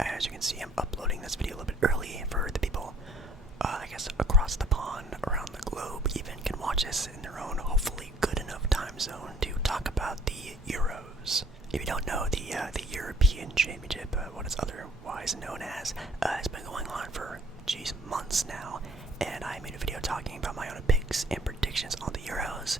As you can see, I'm uploading this video a little bit early for the people, I guess, across the pond, around the globe, even can watch this in their own, hopefully good enough time zone to talk about the Euros. If you don't know, the European Championship, what it's otherwise known as, has been going on for, months now, and I made a video talking about my own picks and predictions on the Euros.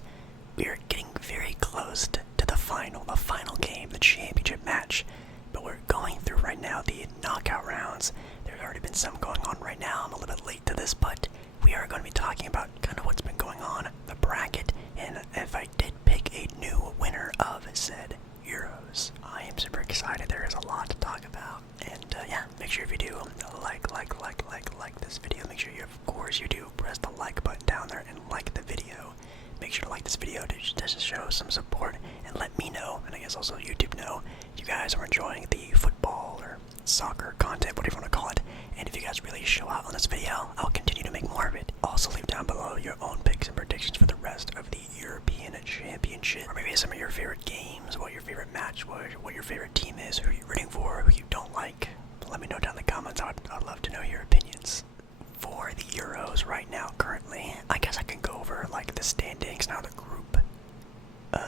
We are getting very close to the final game, the championship match, but we're going through right now the knockout rounds. There's already been some going on right now. I'm a little bit late to this, but we are going to be talking about kind of what's been going on, the bracket, and if I did pick a new winner of said Euros. I am super excited. There is a lot to talk about, and yeah, make sure if you do like this video, make sure you, of course, you do press the like button down there and like the video. Make sure to like this video to just show some support and let me know, and I guess also YouTube know, you guys are enjoying the football or soccer content, whatever you want to call it. And if you guys really show out on this video, I'll continue to make more of it. Also leave down below your own picks and predictions for the rest of the European Championship, or maybe some of your favorite games, what your favorite match was, what your favorite team is, who you're rooting for, who you don't like. Let me know down in the comments. I'd love to know your opinions. For the Euros right now, currently, I guess I can go over like the standings, now the group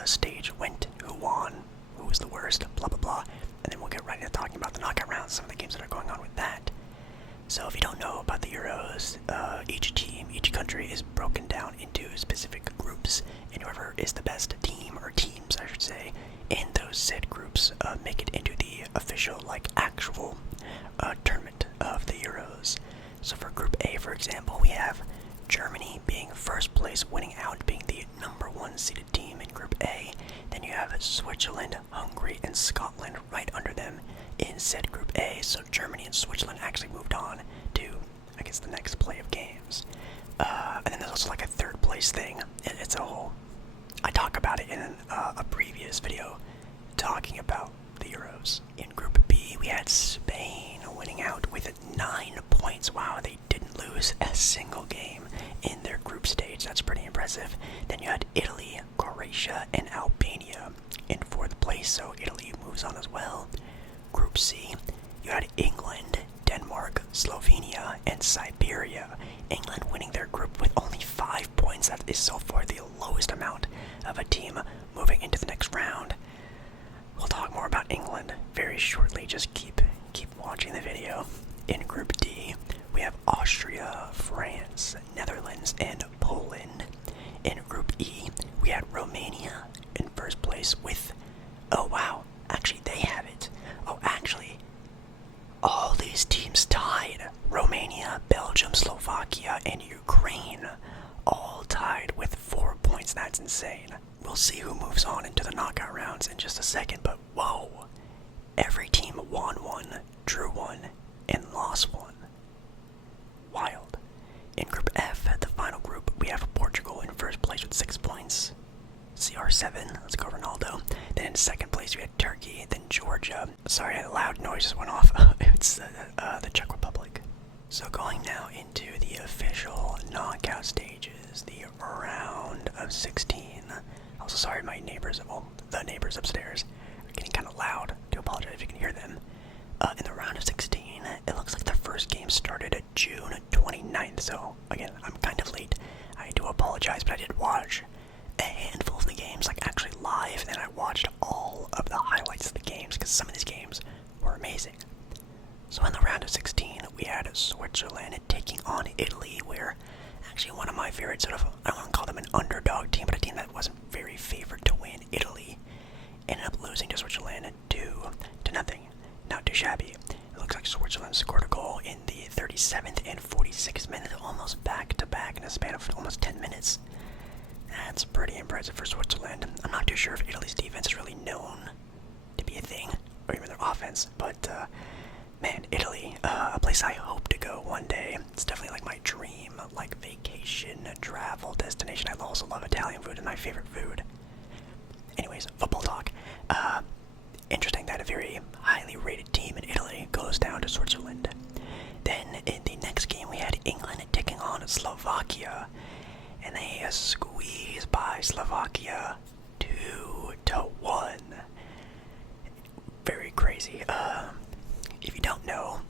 stage went, who won, who was the worst, blah blah blah, and then we'll get right into talking about the knockout rounds, some of the games that are going on with that. So if you don't know about the Euros, each team, each country is broken down into specific groups, and whoever is the best team, or teams I should say, in those said groups make it into the official, like actual tournament of the Euros. So for Group A, for example, we have Germany being first place, winning out, being the #1 seeded team in Group A. Then you have Switzerland, Hungary, and Scotland right under them in said Group A. So Germany and Switzerland actually moved on to, I guess, the next play of games. And then there's also like a third place thing. It's a whole... I talk about it in a previous video talking about the Euros. In Group B, we had Spain winning out with 9 points. Wow, they didn't lose a single game in their group stage. That's pretty impressive. Then you had Italy, Croatia, and Albania in 4th place, so Italy moves on as well. Group C, you had England, Denmark, Slovenia, and Siberia. England winning their group with only 5 points. That is so far the lowest amount of a team moving into the next round. We'll talk more about England very shortly. Just keep watching the video. In Group D, we have Austria, France, Netherlands, and Poland. In Group E, we had Romania in first place with... Oh wow, actually they have it. Oh, actually, all these teams tied. Romania, Belgium, Slovakia, and Ukraine all tied with 4 points. That's insane. We'll see who moves on into the knockout rounds in just a second, but whoa. Every team won one, drew one, and lost one. Wild. In Group F, the final group, we have Portugal in first place with 6 points. CR7, let's go Ronaldo. Then in second place we had Turkey, then Georgia. Sorry, loud noises went off. It's the Czech Republic. So going now into the official knockout stages, the round of 16. Also, sorry, my neighbors, the neighbors upstairs are getting kind of loud. I do apologize if you can hear them. In the round of 16, it looks like the first game started at June 29th, so again, I'm kind of late. I do apologize, but I did watch a handful of the games, like actually live, and I watched all of the highlights of the games, because some of these games were amazing. So in the round of 16, we had Switzerland taking on Italy, where actually one of my favorite sort of, I don't want to call them an underdog team, but a team that wasn't very favored to win, Italy, ended up losing to Switzerland 2-0. Not too shabby. It looks like Switzerland scored a goal in the 37th and 46th minute, almost back to back in a span of almost 10 minutes. That's pretty impressive for Switzerland. I'm not too sure if Italy's defense is really known to be a thing, or even their offense, but man, Italy, a place I hope to go one day. It's definitely like my dream, like vacation, travel destination. I also love Italian food, and my favorite food. Anyways, football talk. Interesting that a very highly rated team in Italy goes down to Switzerland. Then in the next game we had England taking on Slovakia, and they squeezed by Slovakia 2-1. Very crazy. If you don't know,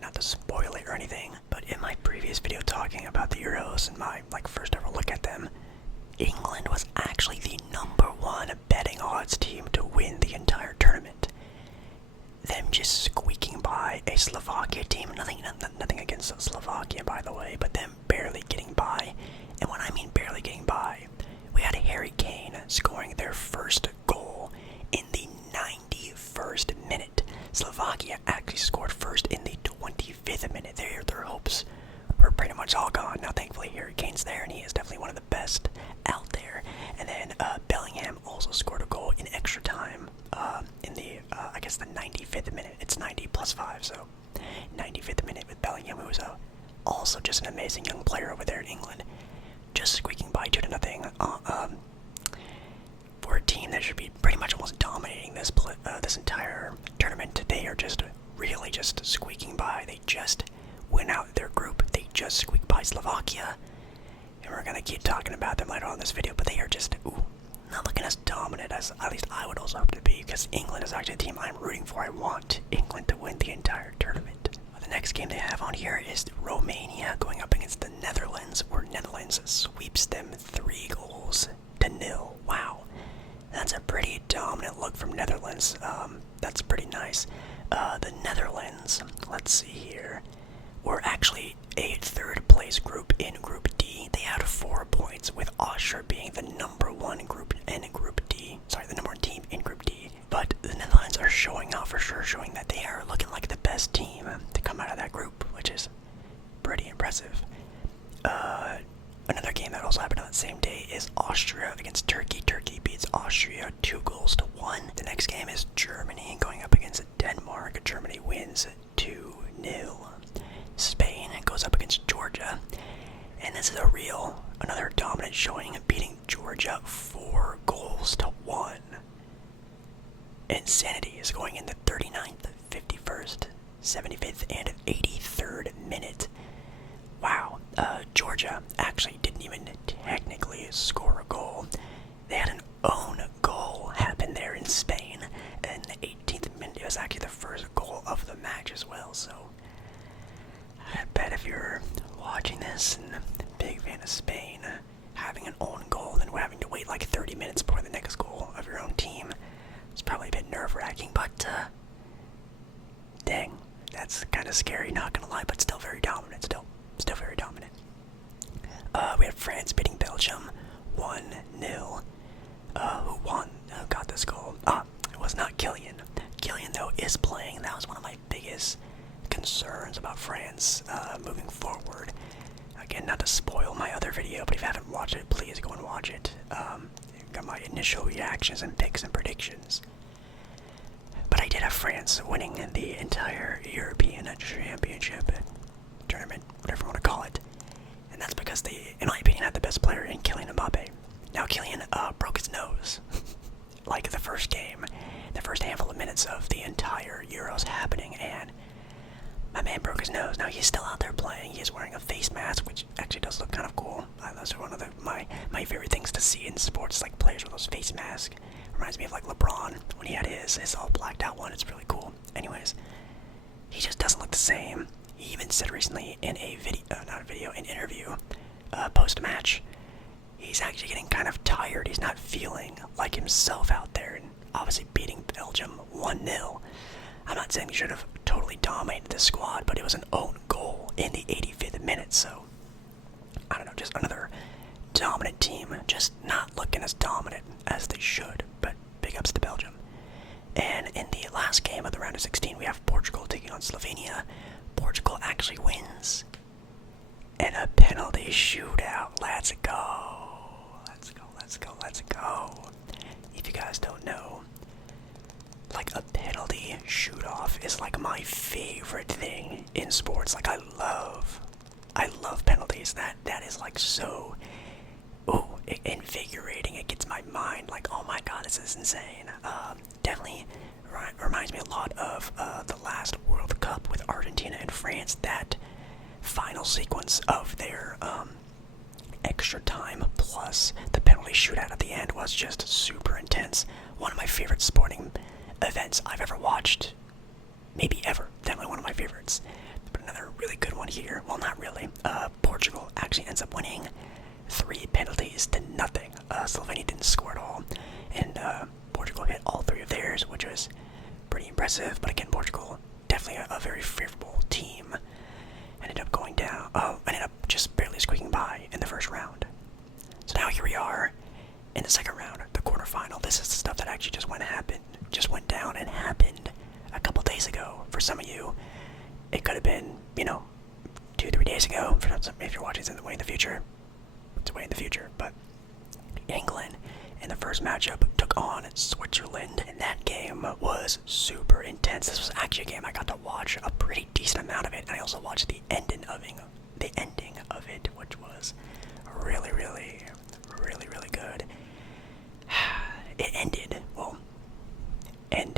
not to spoil it or anything, but in my previous video talking about the Euros and my first ever look at them, England was actually the #1 betting odds team to win the entire tournament. Them just squeaking by a Slovakia team, nothing against Slovakia by the way, but them barely getting by. And when I mean barely getting by, we had Harry Kane scoring their first goal in the 91st minute. Slovakia actually scored first in the 25th minute. Their hopes were pretty much all gone. Now thankfully Harry Kane's there, and he is definitely one of the best out there. And then Bellingham also scored a goal in extra time in the, I guess the 95th minute. It's 90 plus 5, so 95th minute with Bellingham, who was also just an amazing young player over there in England. Just squeaking by 2-0 for a team that should be pretty much almost dominating this entire tournament. They are just really just squeaking by. They just win out their group. They just squeaked by Slovakia. And we're going to keep talking about them later on in this video, but they are just, not looking as dominant as at least I would also hope to be, because England is actually a team I'm rooting for. I want England to win the entire tournament. The next game they have on here is Romania going up against the Netherlands, where Netherlands sweeps them 3-0. Wow. That's a pretty dominant look from Netherlands. That's pretty nice. The Netherlands, let's see here, were actually a third place group in Group D. They had 4 points, with Austria being the #1 group in Group D. Sorry, the #1 team in Group D. But the Netherlands are showing out for sure, showing that they are looking like the best team to come out of that group, which is pretty impressive. Another game that also happened on that same day is Austria against Turkey. Turkey beats Austria 2-1. The next game is Germany going up against Denmark. Germany wins 2-0. Spain goes up against Georgia. And this is another dominant showing, beating Georgia 4-1. Insanity is going in the 39th, 51st, 75th, and 83rd minute. Wow, Georgia actually didn't even technically score a goal. They had an own goal happen there in Spain, and the 18th minute it was actually the first goal of the match as well. So I bet if you're watching this and a big fan of Spain, having an own goal and then having to wait like 30 minutes before the next goal of your own team, it's probably a bit nerve-wracking, but dang, that's kind of scary, not gonna lie, but still very dominant, still very dominant. We had France beating Belgium 1-0. Who got this goal? It was not Kylian. Kylian, though, is playing. That was one of my biggest concerns about France moving forward. Again, not to spoil my other video, but if you haven't watched it, please go and watch it. Got my initial reactions and picks and predictions. But I did have France winning the entire European Championship tournament, whatever you want to call it. And that's because they, in my opinion, had the best player in Kylian Mbappe. Now, Kylian broke his nose. Like the first game, the first handful of minutes of the entire Euros happening, and my man broke his nose. Now, he's still out there playing. He is wearing a face mask, which actually does look kind of cool. Those are one of my favorite things to see in sports, like players with those face masks. Reminds me of like LeBron when he had his all blacked out one. It's really cool. Anyways, he just doesn't look the same. He even said recently in a an interview, post-match, he's actually getting kind of tired. He's not feeling like himself out there, and obviously beating Belgium 1-0. I'm not saying he should have totally dominated the squad, but it was an own goal in the 85th minute, so I don't know, just another dominant team, just not looking as dominant as they should, but big ups to Belgium. And in the last game of the round of 16, we have Portugal taking on Slovenia. Portugal actually wins in a penalty shootout. Let's go. Let's go, let's go, let's go. If you guys don't know, like a penalty shoot-off is like my favorite thing in sports. Like I love penalties. That is like so invigorating. It gets my mind like, oh my god, this is insane. Definitely reminds me a lot of the last World Cup with Argentina and France. That final sequence of their extra time plus the penalty shootout at the end was just super intense. One of my favorite sporting events I've ever watched. Maybe ever. Definitely one of my favorites. But another really good one here. Well, not really. Portugal actually ends up winning 3 penalties to nothing. Slovenia didn't score at all, and Portugal hit all 3 of theirs, which was pretty impressive. But again, Portugal definitely a very favorable team. Ended up going down. Ended up just barely squeaking by in the first round. So now here we are in the second round, the quarterfinal. This is the stuff that actually just went down and happened a couple days ago. For some of you, it could have been, 2-3 days ago. For some, if you're watching this way in the future, it's way in the future. But England in the first matchup took on Switzerland, and that game was super intense. This was actually a game I got to watch a pretty decent amount of it, and I also watched the ending of it, which was really, really, really, really good. It ended in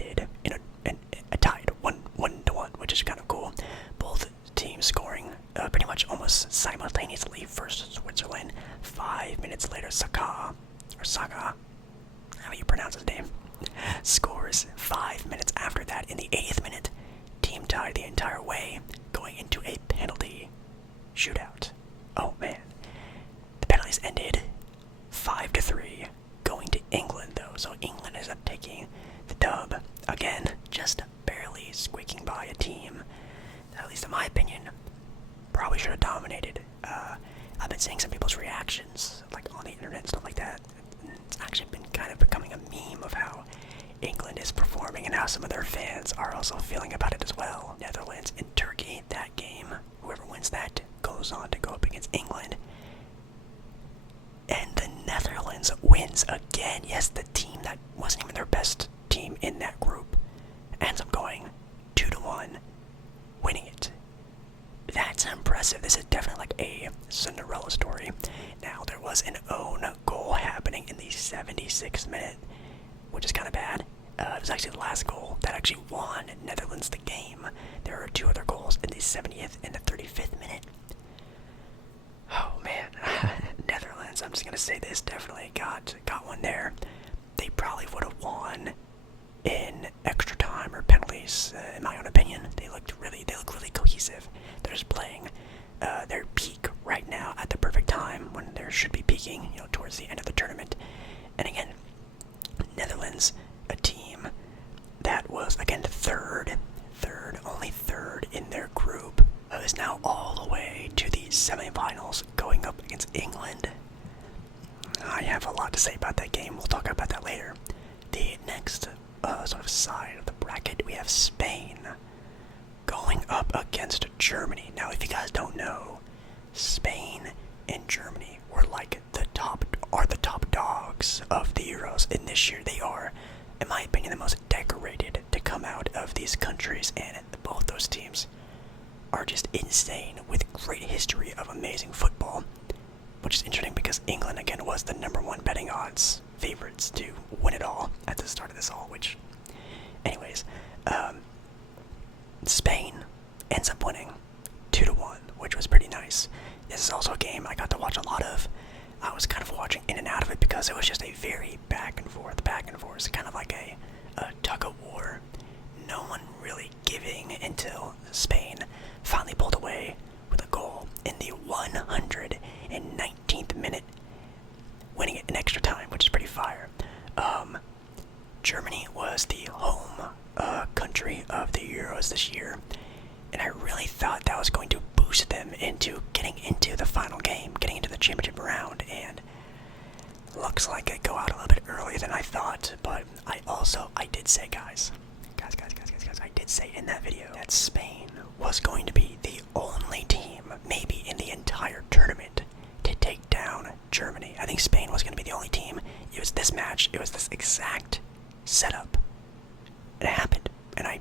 a tied 1-1, which is kind of cool. Both teams scoring pretty much almost simultaneously. First Switzerland, 5 minutes later, Saka, how do you pronounce his name, scores 5 minutes after that. In the 80th minute, team tied the entire way, going into a penalty shootout. Oh man. The penalties ended 5-3, going to England though. So England ends up taking the dub. Again, just barely squeaking by a team that, at least in my opinion, probably should have dominated. I've been seeing some people's reactions, like on the internet and stuff like that. It's actually been kind of becoming a meme of how England is performing and how some of their fans are also feeling about it as well. Netherlands and Turkey, that game, whoever wins that goes on to go up against England. And the Netherlands wins again. Yes, the team that wasn't even their best team in that group ends up going 2-1, winning it. That's impressive. This is definitely like a Cinderella story. Now, there was an own goal happening in the 76th minute, which is kind of bad. It was actually the last goal that actually won Netherlands the game. There were 2 other goals in the 70th and the 35th minute. Oh man, Netherlands, I'm just going to say this, definitely got one there. They probably would have won in extra time or penalties, in my own opinion. They look really cohesive. They're just playing their peak right now at the perfect time when they should be peaking, towards the end of the tournament. And again, Netherlands, a team that was, again, only third in their group, is now all the way to the semifinals, going up against England. I have a lot to say about that game. We'll talk about that later. The next sort of side of the bracket, we have Spain going up against Germany. Now, if you guys don't know, Spain and Germany were like the top dogs of the Euros in this year. They are, in my opinion, the most decorated to come out of these countries, and both those teams are just insane with great history of amazing football, which is interesting because England again was the #1 betting odds favorites to win it all at the start of this all, which anyways, Spain ends up winning 2-1, which was pretty nice. This is also a game I got to watch a lot of. I was kind of watching in and out of it because it was just a very back and forth, kind of like a tug of war. No one really giving until Spain finally pulled away with a goal in the 119th minute, winning it in extra time, which is pretty fire. Germany was the home country of the Euros this year, and I really thought that was going to boost them into getting into the final game, getting into the championship round, and looks like it go out a little bit earlier than I thought. But I did say, guys, I did say in that video that Spain was going to be the only team, maybe in the entire tournament, to take down Germany. I think Spain was going to be the only team. It was this match, it was this exact setup. It happened, and I,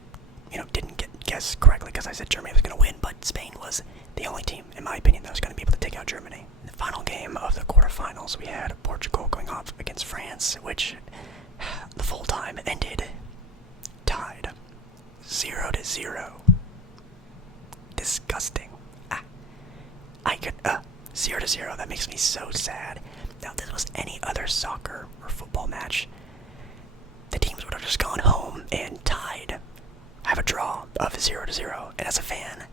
didn't guess correctly because I said Germany was going to win, but Spain was the only team, in my opinion, that was going to be able to take out Germany. In the final game of the quarterfinals, we had Portugal going off against France, which the full time ended tied 0-0. Disgusting. I could 0-0. That makes me so sad. Now, if this was any other soccer or football match, the teams would have just gone home and tied, have a draw, of 0-0. And as a fan,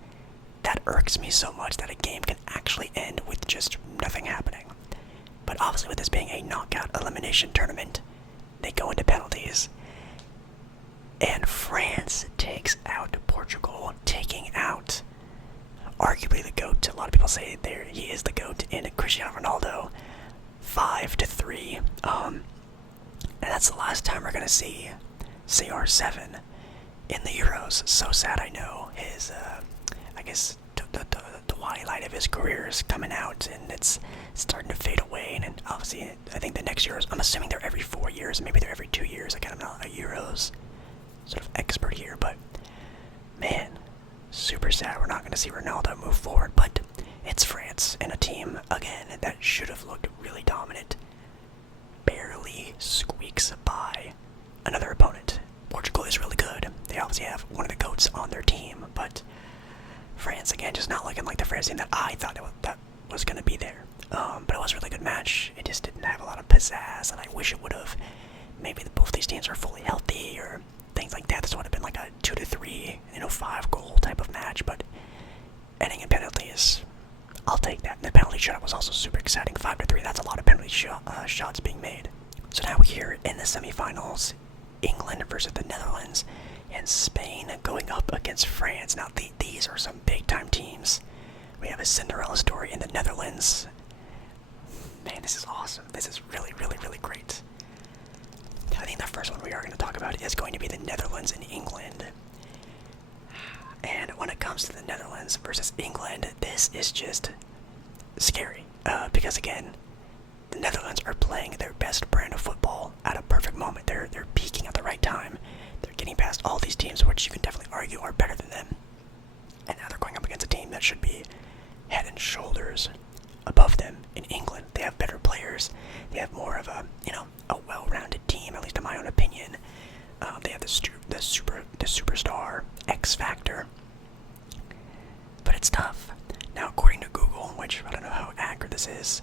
that irks me so much that a game can actually end with just nothing happening. But obviously with this being a knockout elimination tournament, they go into penalties. And France takes out Portugal, taking out arguably the GOAT. A lot of people say he is the GOAT in Cristiano Ronaldo. 5-3. And that's the last time we're going to see CR7 in the Euros. So sad, I know. His, I guess, the twilight of his career is coming out, and it's starting to fade away. And obviously, I think the next Euros, I'm assuming they're every 4 years, maybe they're every 2 years. Again, I'm not a Euros sort of expert here, but man, super sad we're not going to see Ronaldo move forward. But it's France, and a team, again, that should have looked really dominant, barely squeaks by another opponent. Portugal is really good. They obviously have one of the GOATs on their team, but France, again, just not looking like the France team that I thought that was going to be there. But it was a really good match. It just didn't have a lot of pizzazz, and I wish it would have. Maybe both these teams are fully healthy, or things like that. This would have been like a 2-3, 5-goal type of match, but ending in penalties, I'll take that. And the penalty shot was also super exciting. 5-3, that's a lot of penalty shots being made. So now here in the semifinals, England versus the Netherlands, and Spain going up against France. Now these are some big time teams. We have a Cinderella story in the Netherlands. Man, this is awesome. This is really, really, really great. I think the first one we are going to talk about is going to be the Netherlands and England. And when it comes to the Netherlands versus England, this is just scary. Because again, the Netherlands are playing their best brand of football at a perfect moment. They're peaking at the right time. They're getting past all these teams, which you can definitely argue are better than them. And now they're going up against a team that should be head and shoulders above them. In England, they have better players. They have more of a well-rounded team, at least in my own opinion. They have the superstar X Factor. But it's tough. Now, according to Google, which I don't know how accurate this is,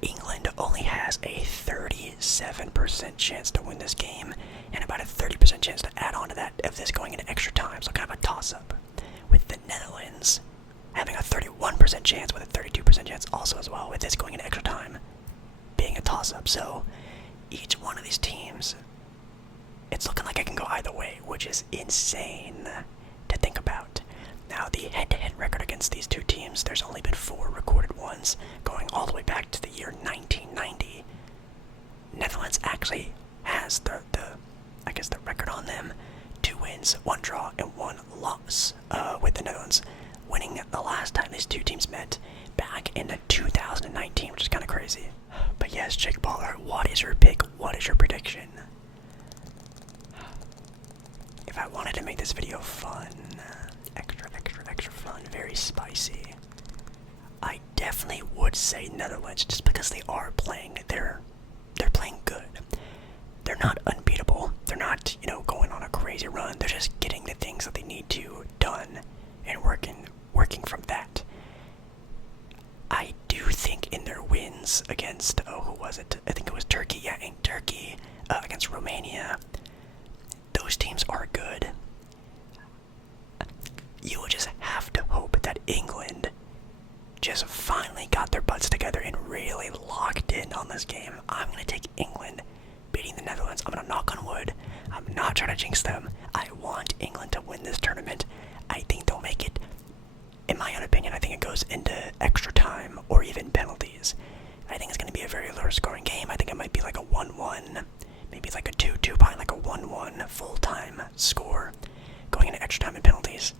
England only has a 37% chance to win this game, and about a 30% chance to add on to that of this going into extra time, so kind of a toss-up. With the Netherlands having a 31% chance, with a 32% chance also as well, with this going into extra time being a toss-up. So each one of these teams, it's looking like it can go either way, which is insane to think about. Now, the head-to-head record against these two teams, there's only been 4 recorded ones, going all the way back to the year 1990. Netherlands actually has the record on them. 2 wins, 1 draw, and 1 loss, with the Netherlands winning the last time these two teams met back in 2019, which is kind of crazy. But yes, Jake Baller, what is your pick? What is your prediction? If I wanted to make this video fun, extra fun, very spicy, I definitely would say Netherlands, just because they are playing, they're playing good. They're not unbeatable. They're not, going on a crazy run. They're just getting the things that they need to done and working from that. I do think in their wins against, who was it? I think it was Turkey. Yeah, in Turkey, against Romania, those teams are good. You will just have to hope that England just finally got their butts together and really locked in on this game. I'm going to take England beating the Netherlands. I'm going to knock on wood. I'm not trying to jinx them. I want England to win this tournament. I think they'll make it. In my own opinion, I think it goes into extra time or even penalties. I think it's going to be a very low scoring game. I think it might be like a 1-1, maybe like a 2-2, probably like a 1-1 full-time score going into extra time and penalties.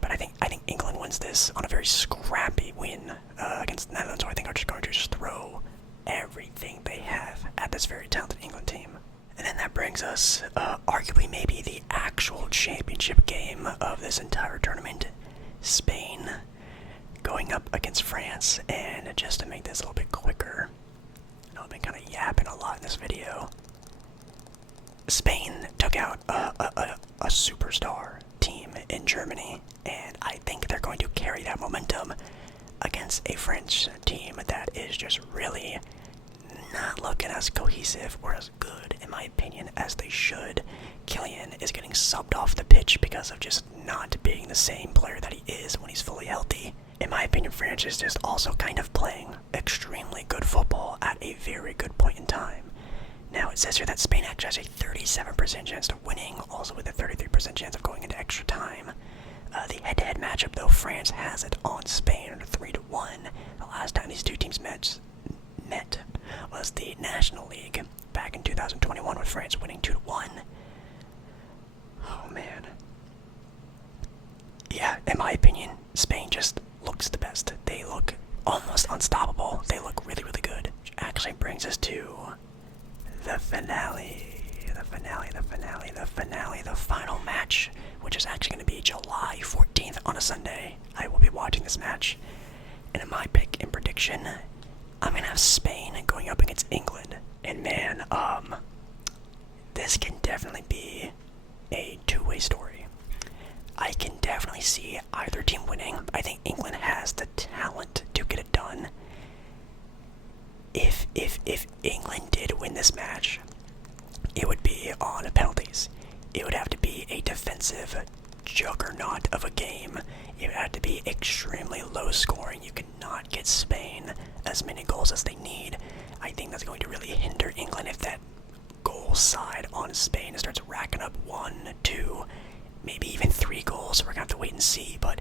But I think England wins this on a very scrappy win against the Netherlands, so I think they're just going to throw everything they have at this very talented England team. And then that brings us, arguably maybe the actual championship game of this entire tournament. Spain going up against France, and just to make this a little bit quicker, I know I've been kind of yapping a lot in this video. Spain took out a superstar team in Germany, and I think they're going to carry that momentum against a French team that is just really not looking as cohesive or as good, in my opinion, as they should. Kylian is getting subbed off the pitch because of just not being the same player that he is when he's fully healthy. In my opinion, France is just also kind of playing extremely good football at a very good point in time. Now, it says here that Spain actually has a 37% chance of winning, also with a 33% chance of going into extra time. The head-to-head matchup, though, France has it on Spain 3-1. The last time these two teams met was the National League back in 2021, with France winning 2-1. Oh, man. Yeah, in my opinion, Spain just looks the best. They look almost unstoppable. They look really, really good. Which actually brings us to the finale. The final match, which is actually going to be July 14th on a Sunday. I will be watching this match. And in my pick and prediction, I'm going to have Spain going up against England. And man, this can definitely be a two-way story. I can definitely see either team winning. I think England has the talent to get it done. If England did win this match, it would be on penalties. It would have to be a defensive juggernaut of a game. It would have to be extremely low scoring. You cannot get Spain as many goals as they need. I think that's going to really hinder England if that goal side on Spain starts racking up 1, 2, maybe even 3 goals. We're going to have to wait and see, but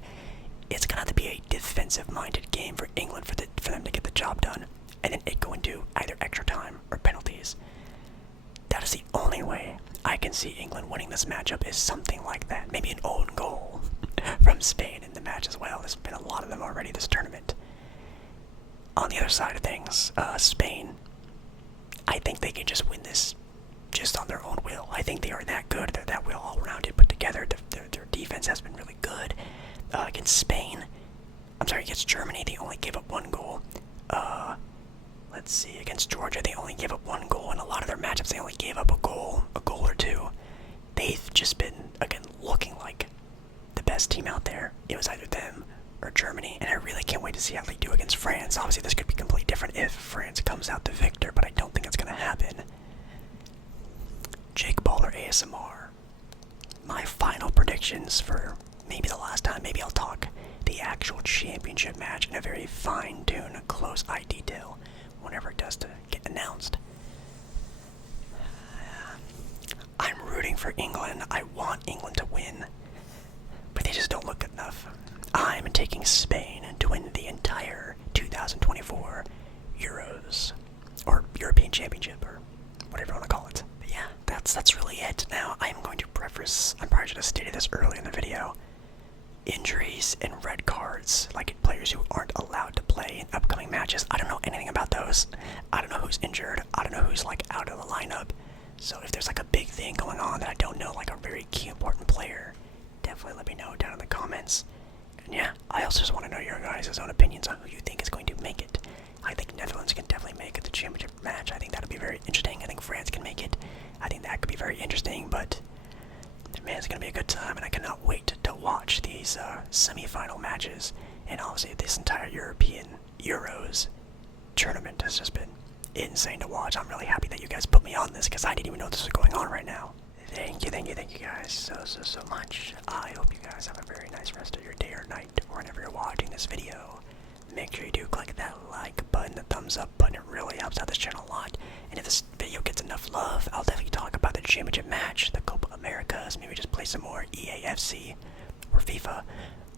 it's going to have to be a defensive-minded game for England for them to get the job done, and then it go into either extra time or penalties. That is the only way I can see England winning this matchup, is something like that. Maybe an own goal from Spain in the match as well. There's been a lot of them already this tournament. On the other side of things, Spain, I think they can just win this just on their own will. I think they are that good. They're that well all-rounded, put together. Their defense has been really good. Against Germany, they only gave up 1 goal. Let's see, against Georgia, they only gave up 1 goal. In a lot of their matchups, they only gave up a goal or 2. They've just been, again, looking like the best team out there. It was either them or Germany, and I really can't wait to see how they do against France. Obviously, this could be completely different if France comes out the victor, but I don't think that's going to happen. Jake Baller ASMR. My final predictions for maybe the last time, maybe I'll talk the actual championship match in a very fine-tuned, close-eye detail whenever it does to get announced. I'm rooting for England. I want England to win, but they just don't look good enough. I'm taking Spain to win the entire 2024 Euros, or European Championship, or whatever you want to call it. But yeah, that's really it. Now, I'm going to preface, I probably should have stated this early in the video, injuries and red cards, like players who aren't allowed to play in upcoming matches. I don't know anything about those. I don't know who's injured. I don't know who's like out of the lineup. So if there's like a big thing going on that I don't know, like a very key important player, definitely let me know down in the comments. And yeah, I also just want to know your guys' own opinions on who you think is going to make it. I think Netherlands can definitely make it the championship match. I think that'll be very interesting. I think France can make it. I think that could be very interesting, but man, it's going to be a good time, and I cannot wait to watch these semi-final matches. And obviously, this entire European Euros tournament has just been insane to watch. I'm really happy that you guys put me on this, because I didn't even know this was going on right now. Thank you guys so much. I hope you guys have a very nice rest of your day or night, or whenever you're watching this video. Make sure you do click that like button, the thumbs up button. It really helps out this channel a lot. And if this video gets enough love, I'll definitely talk about the championship match, the Copa Americas, maybe just play some more EAFC or FIFA,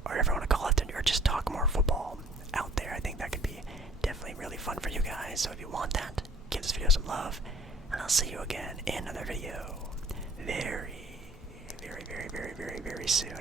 or whatever you want to call it, or just talk more football out there. I think that could be definitely really fun for you guys. So if you want that, give this video some love, and I'll see you again in another video very soon.